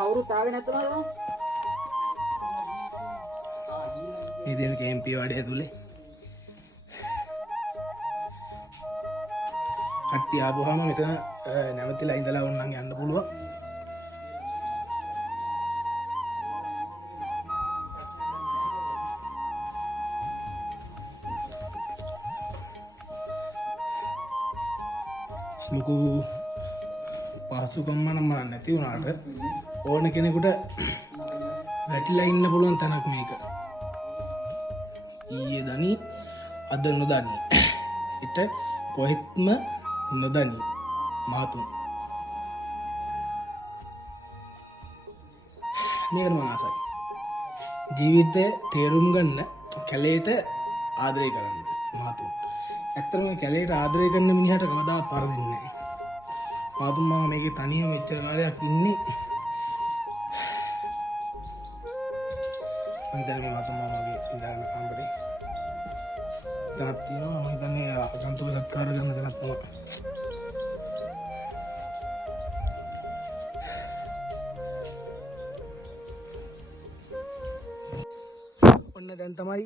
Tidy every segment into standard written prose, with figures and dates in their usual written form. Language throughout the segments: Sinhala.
කවුරුත් ආවේ නැත්නම් මේ දෙන කැම්පිය වඩේ ඇතුලේ කට්ටිය ආවම මෙතන නැවතිලා ඉඳලා වුණනම් යන්න පුළුවන්. ලොකු පහසුකම් නම් නැති වුණාට ඕන කෙනෙකුට වැටිලා ඉන්න පුළුවන් තැනක් මේක. ඊයේ දනි අද නොදනි. ඊට කොහෙත්ම නොදනි මාතුන්. මේකට මම ආසයි. ජීවිතේ තේරුම් ගන්න කැලේට ආදරය කරන්න මාතුන්. ඇත්තටම කැලේට ආදරය කරන මිනිහට කවදාවත් පරදින්නේ නැහැ. මාතුන් මාව මේකේ තනියම මෙච්චර කාලයක් ඉන්නේ. මම හිතන්නේ මාතුන් මාව මගේ ඉඳන් කම්බරේ දාත් තියෙනවා. මම හිතන්නේ අසන්තෝෂ සත්කාර ගන්න දණක් තමයි. ඔන්න දැන් තමයි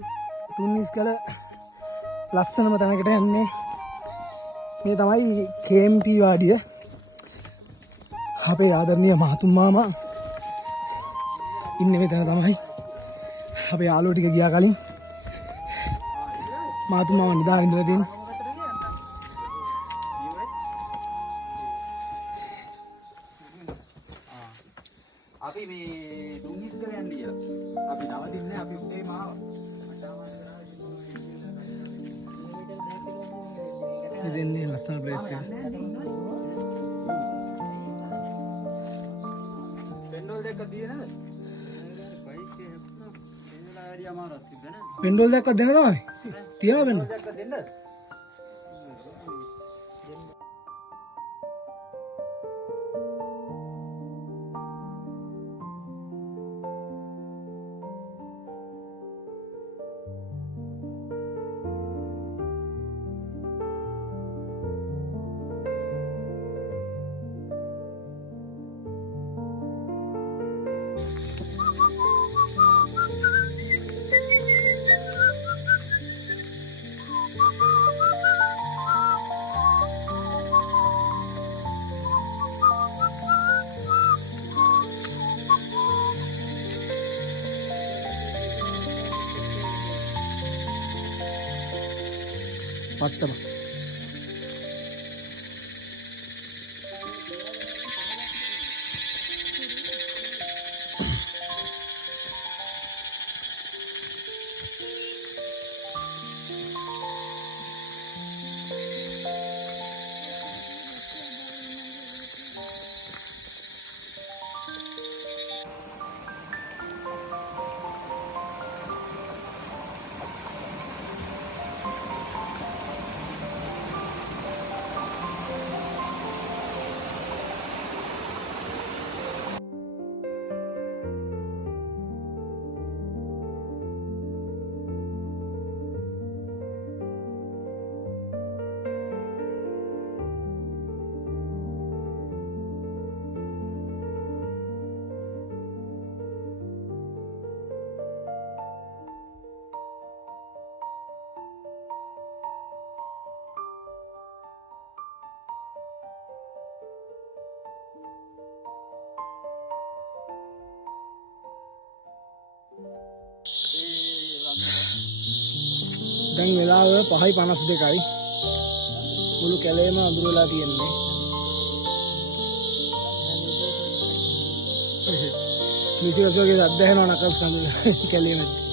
තුන්නිස් කළ ලස්සනම තැනකට යන්නේ. මේ තමයි කේම්පි වාඩිය. අපේ ආදරණීය මහතුන් මාමා ඉන්නේ මෙතන තමයි. අපේ යාළුවෝ ටික ගියා කලින් මහතුන් මාමා නිදාගෙන ඉඳලා තියෙනවා. අපි මේ දුන්නිස් කර යන්න කියලා. අපි නවතින්නේ අපි උදේ මාව. ඉතින්නේ ලස්සන ප්ලේස් එක. පෙන්ඩෝල් දෙක තියෙනවද? බයික් එකේ එන්නලා වැඩි අමාරුවක් තිබ්බ නේද? පෙන්ඩෝල් දෙකක් දෙන්න තමයි. තියනවා පෙන්ඩෝල්. දෙක දෙන්නද? පත්තම දැන් වෙලාව 5:52යි. මුළු කැලේම අඳුර වෙලා තියෙන්නේ. කිසිවසෝගේ අද්දැහෙනව නකස් කඳුල කැලේ මැද.